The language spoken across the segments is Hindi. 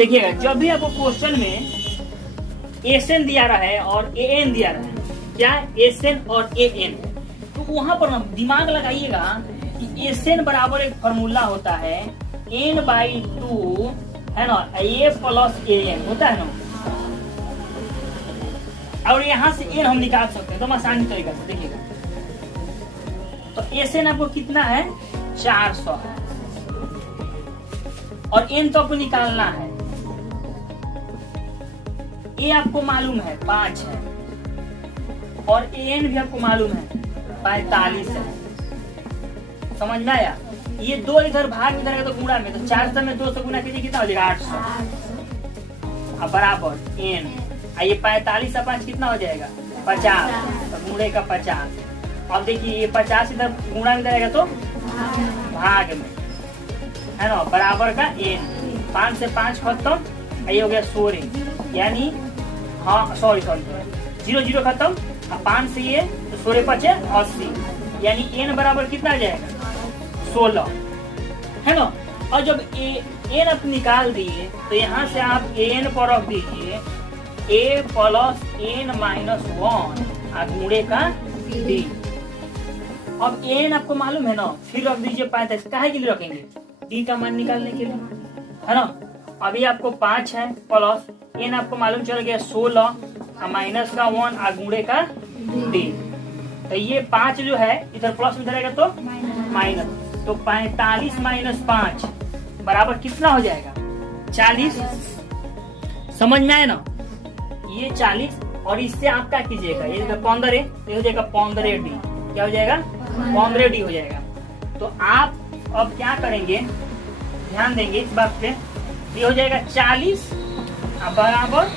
देखिएगा, जब भी आपको क्वेश्चन में एसएन दिया रहा है और एएन दिया रहा है, क्या एसएन और एएन, तो वहां पर दिमाग लगाइएगा कि एसएन बराबर एक फॉर्मूला होता है n/2 है ना, ए प्लस एएन होता है ना, और यहाँ से एन हम निकाल सकते हैं तो आसानी तरीका से। देखिएगा, तो एसएन आपको कितना है 400 है और एन तो आपको निकालना है। ए आपको मालूम है 5 है और एन भी आपको मालूम है 45 है। समझ में आया? ये दो इधर भाग इधर है तो गुणा में, तो 400 में 200 गुणा कीजिए, कितना हो जाएगा 800 अब बराबर एन। ये 45 से 5 कितना हो जाएगा 50, तो गुणे का 50। अब देखिए ये 50 इधर गुणा में जाएगा तो भाग में है ना, बराबर का एन। 5 से 5 खत्म, ये हो गया 16, यानी हाँ सॉरी 0 0 खत्म, 5 से ये तो 16 5 80, यानी एन बराबर कितना आ जाएगा 16 है ना। और जब एन आप निकाल दिए तो यहाँ से आप एन पर रख दीजिए ए प्लस एन माइनस 1 गुणे का डी। अब एन आपको मालूम है ना, फिर रख दीजिए 45, काहे के लिए रखेंगे, डी का मान निकालने के लिए है ना। अभी आपको 5 है प्लस एन आपको मालूम चल गया 16 माइनस का 1 गुणे का डी, तो ये 5 जो है इधर प्लस में जाएगा तो माइनस, तो 45 माइनस 5 बराबर कितना हो जाएगा 40। समझ में आया ना, ये 40 और इससे आप क्या कीजिएगा, ये 15 है तो हो जाएगा 15 डी, क्या हो जाएगा 15 डी हो जाएगा। तो आप अब क्या करेंगे, ध्यान देंगे इस बात पे, ये हो जाएगा 40 बराबर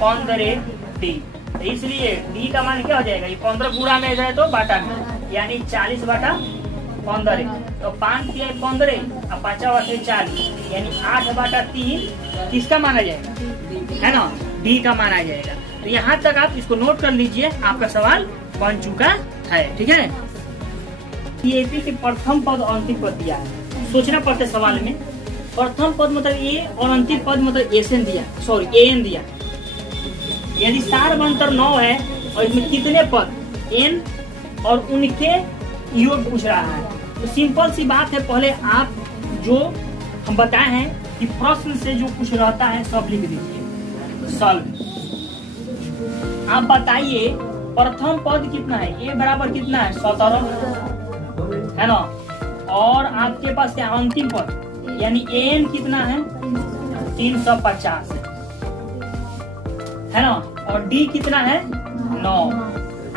15 डी, तो इसलिए डी का मान क्या हो जाएगा, ये 15 गुणा में जाए तो बाटा में, यानी 40 बटा 15, तो 5 3 15 और 5 बटे 40, यानी 8 बटा 3 किसका माना जाएगा है ना, डी का माना जाएगा। तो यहाँ तक आप इसको नोट कर लीजिए, आपका सवाल बन चुका है। ठीक है, सीएपी के प्रथम पद और अंतिम पद दिया है, सोचना पड़ता है सवाल में। प्रथम पद मतलब ए और अंतिम पद मतलब एसएन दिया, सॉरी एएन दिया। यदि सार अंतर 9 है और इसमें कितने पद एन और उनके योग पूछ रहा है, तो सिंपल सी बात है, पहले आप जो हम बताए हैं कि प्रश्न से जो कुछ रहता है सब लिख दीजिए, सॉल्व। आप बताइए प्रथम पद कितना है, ए बराबर कितना है 17 है ना, और आपके पास क्या अंतिम पद यानी एन कितना है 350 है ना, और डी कितना है 9।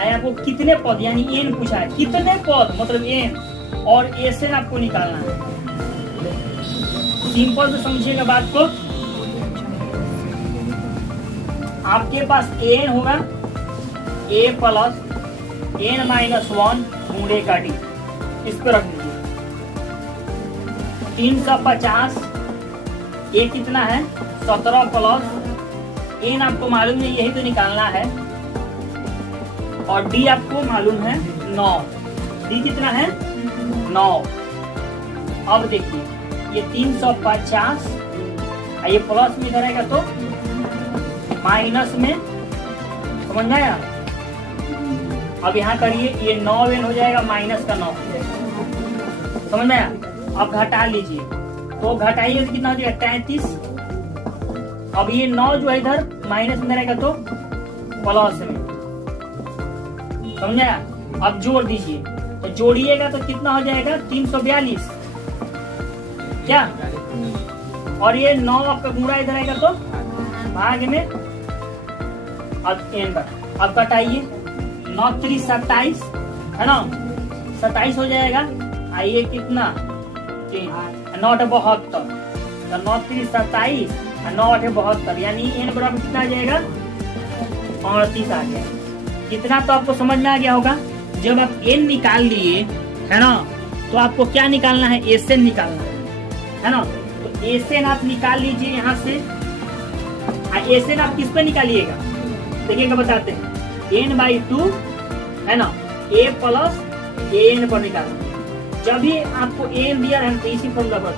आपको कितने पद यानी एन पूछा है, कितने पद मतलब एन और एसएन आपको निकालना है। सिंपल से समझिएगा बात को, आपके पास एन होगा ए प्लस एन माइनस 1 गुणे का डी, इसको रख दीजिए। 350 ए कितना है 17 प्लस एन आपको मालूम है, यही तो निकालना है, और डी आपको मालूम है 9, डी कितना है 9। अब देखिए ये 350 ये प्लस में इधर आएगा तो माइनस में, समझ में आया। अब यहाँ करिए, ये 9 एन हो जाएगा माइनस का 9 हो जाएगा, समझ में आया। अब घटा लीजिए, तो घटाइए तो कितना हो जाएगा 33। अब ये 9 जो है इधर माइनस में रहेगा तो प्लस में, समझा। अब जोड़ दीजिए, तो जोड़िएगा तो कितना हो जाएगा 342 क्या, और ये 9 आपका गुणा इधर आएगा तो भाग में। अब एन अब घटाइए, 9 3 27 है ना, 27 हो जाएगा। ये कितना 3 9 72, तो 9 3 27 और 9 8 72, यानी n बराबर कितना आ जाएगा 38 आ गया। कितना तो आपको समझ में आ गया होगा। जब आप n निकाल लिए है ना, तो आपको क्या निकालना है, एसएन निकालना है ना। तो एसएन आप निकाल लीजिए यहाँ से। एसएन आप किस पे निकालिएगा, देखिएगा बताते हैं, n/2 है ना, a प्लस an पर निकालना। जब भी आपको an दिया है तो इसी फॉर्मूला पर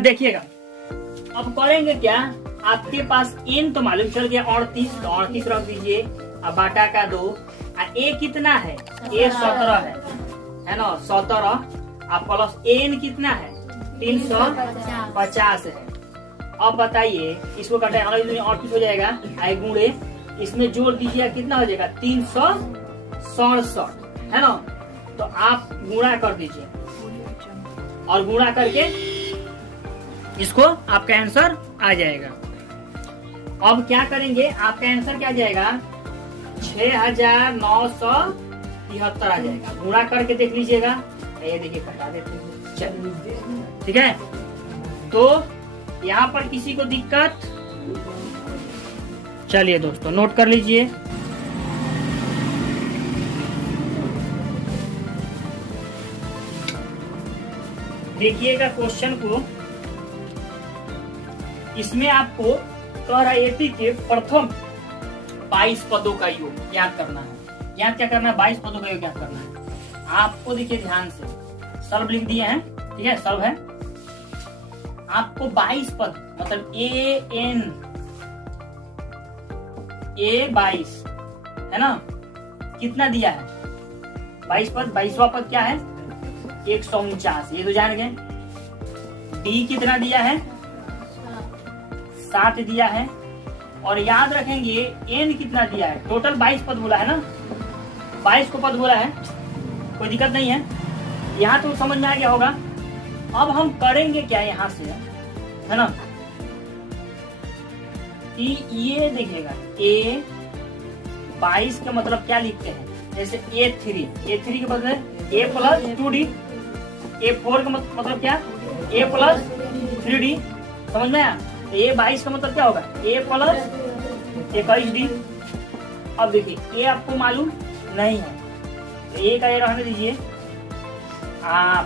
देखिएगा। अब करेंगे क्या, आपके पास n तो मालूम चल गया 38, तो 38 रख दीजिए। अब बाटा का 2, a कितना है, a 17 है ना, 17। अब प्लस n कितना है 350 है। अब बताइए इसको कटाए 38 हो जाएगा, आई गुणे इसमें जोड़ दीजिए कितना हो जाएगा 367 है ना। तो आप गुणा कर दीजिए और गुणा करके इसको आपका आंसर आ जाएगा। अब क्या करेंगे, आपका आंसर क्या जाएगा 6973 आ जाएगा। गुणा करके देख लीजिएगा, ये देखिए कटा देते हैं, चलिए ठीक है। तो यहाँ पर किसी को दिक्कत, चलिए दोस्तों नोट कर लीजिए। देखिएगा क्वेश्चन को, इसमें आपको कह रहा है एपी के प्रथम 22 पदों का योग याद करना है। याद क्या करना है, 22 पदों का योग याद करना है। आपको देखिए ध्यान से, सर्व लिख दिए हैं, ठीक है, सर्व है। आपको 22 पद मतलब A22 है ना, कितना दिया है 22 पद। 22वां पद क्या है 149, ये तो जान गए। डी कितना दिया है 7 दिया है। और याद रखेंगे एन कितना दिया है, टोटल 22 पद बोला है ना, 22 को पद बोला है, कोई दिक्कत नहीं है। यहाँ तो समझ में आ गया होगा। अब हम करेंगे क्या यहाँ से है ना, कि ये देखिएगा A22 का मतलब क्या लिखते हैं, जैसे A3 के बदले A प्लस 2D, A4 का मतलब क्या A प्लस 3D, समझ में आया। A22 का मतलब क्या होगा A प्लस 21D। अब देखिए A आपको मालूम नहीं है, तो A का ये रहने दीजिए,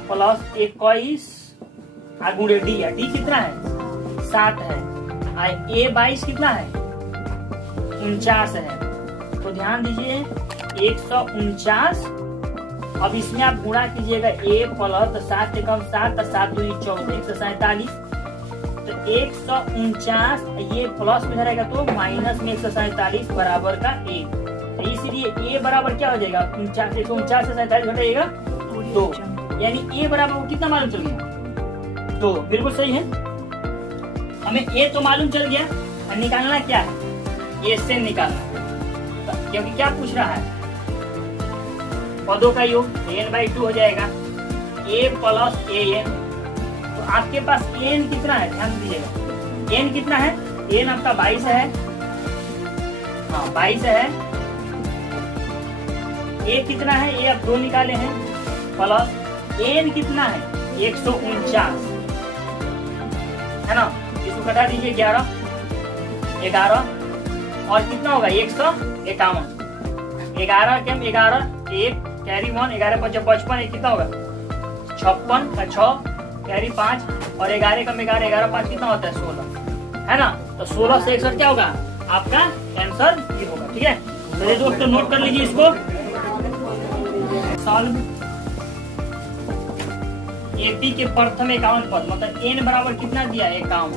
प्लस 21 गुणे डी है, डी कितना है 7 है, A22 कितना है 49 है। तो ध्यान दीजिए 149। अब इसमें आप गुणा कीजिएगा A प्लस 7 से कम 7, 7 2 14, 147। तो 149 ये प्लस में रहेगा तो माइनस में 147 बराबर का 1। तो इसीलिए A बराबर क्या हो जाएगा 149 से 47 घटाइएगा 2, यानी A बराबर को कितना मालूम चल गया 2। बिल्कुल सही है। हमें A तो मालूम चल गया, और निकालना क्या है A से निकालना, क्योंकि क्या पूछ रहा है पदों का योग, n/2 हो जाएगा A प्लस an। तो आपके पास n कितना है, ध्यान दीजिएगा n कितना है, n आपका 22 है, हाँ 22 है। A कितना है, A आप 2 निकाले हैं, प्लस n कितना है 149 है ना। इसको घटा दीजिए 11 और कितना होगा 151। 11 के 11 1 कैरी 1, 11 5 55, कितना होगा 56, 6 कैरी 5 और 11 कम 11, 11 5 कितना होता है 16 है ना। तो 16 से 61 क्या होगा आपका आंसर ये होगा, ठीक है। तो दोस्तों नोट कर लीजिए इसको। सॉल्व एपी के प्रथम 51 पद मतलब n बराबर कितना दिया है 51,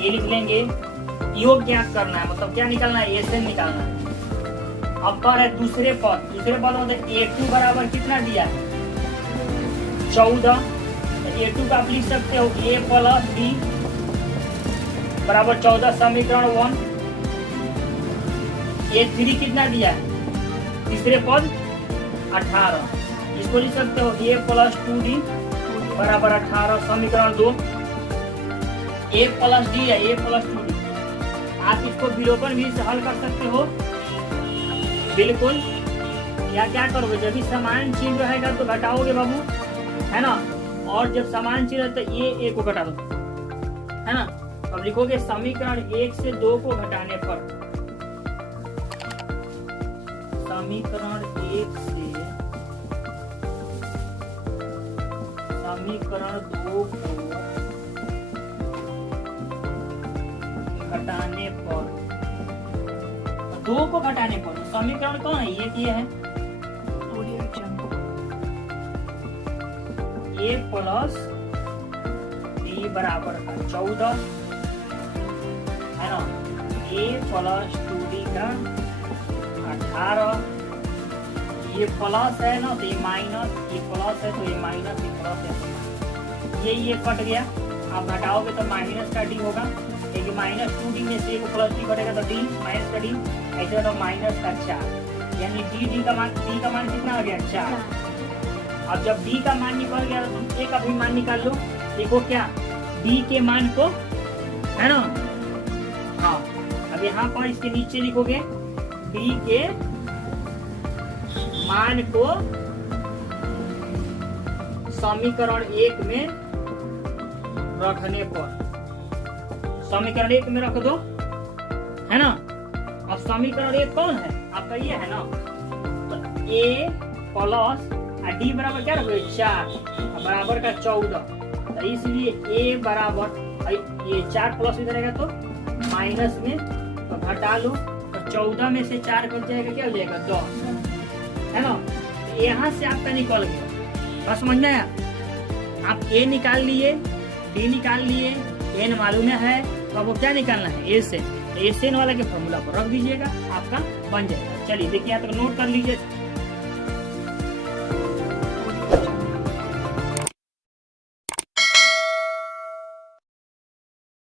ये लिख लेंगे। योग ज्ञात करना है, मतलब क्या निकालना है एसएन निकालना है। अब पर है दूसरे पद मतलब A2 बराबर कितना दिया है 14। A2 का आप लिख सकते हो A प्लस B बराबर 14, समीकरण 1। A3 कितना दिया है तीसरे पद 18, इसको लिख सकते हो A प्लस 2D बराबर 18, समीकरण 2। A प्लस D है A प्लस 2D, आप इसको विलोपन भी से हल कर सकते हो, बिल्कुल या क्या करोगे, जब भी समान चिन्ह रहेगा तो घटाओगे बाबू, है ना। और जब समान चिन्ह तो ये ए को घटा दो, है ना। अब लिखोगे समीकरण 1 से 2 को घटाने पर, समीकरण 1 से समीकरण 2 को घटाने पर, 2 को घटाने पर समीकरण कौन है, ये है a प्लस बी बराबर का 14, है ना। a प्लस 2d का 18, ये प्लस है ना तो ये माइनस, ये प्लस है तो ये माइनस, ये प्लस है ये कट गया। आप घटाओगे तो माइनस का डी होगा, क्योंकि माइनस 2d में से को प्लस डी कटेगा तो डी माइनस का डी, ऐसे तो माइनस का 4, यानी डी का मान कितना आ गया 4। अब जब d का मान निकल गया तो तुम a का भी मान निकाल लो। देखो क्या d के मान को, है ना। हाँ, अब यहाँ पर इसके नीचे लिखोगे d के मान को समीकरण 1 में रखने पर, समीकरण 1 में रख दो, है ना। अब समीकरण 1 कौन है आपका, ये है ना। तो a प्लस डी बराबर क्या रखोगे 4 बराबर का 14, तो इसलिए a बराबर ये 4 प्लस इधर रहेगा तो माइनस में, तो घटा लो तो 14 में से 4 कट जाएगा, क्या हो जाएगा 10, है ना। तो यहाँ से आपका निकल गया, बस समझ में आया। आप a निकाल लिए, d निकाल लिए, n मालूम है, तो आपको क्या निकालना है a से, एस एन वाला के फॉर्मूला पर रख दीजिएगा, आपका बन जाएगा। चलिए देखिए यहाँ तक नोट कर लीजिए।